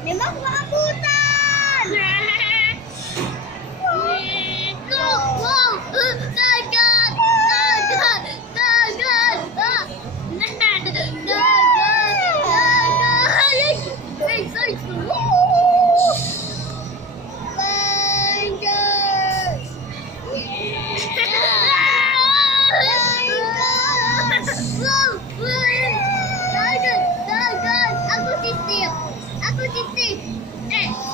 May makakabutan! Go! Wow! Dagat! Dagat! Dagat! Dagat! Dagat! Hey, sorry! Dagat! Wow! Dagat! Dagat! Ako titip! Ako titip! Eh!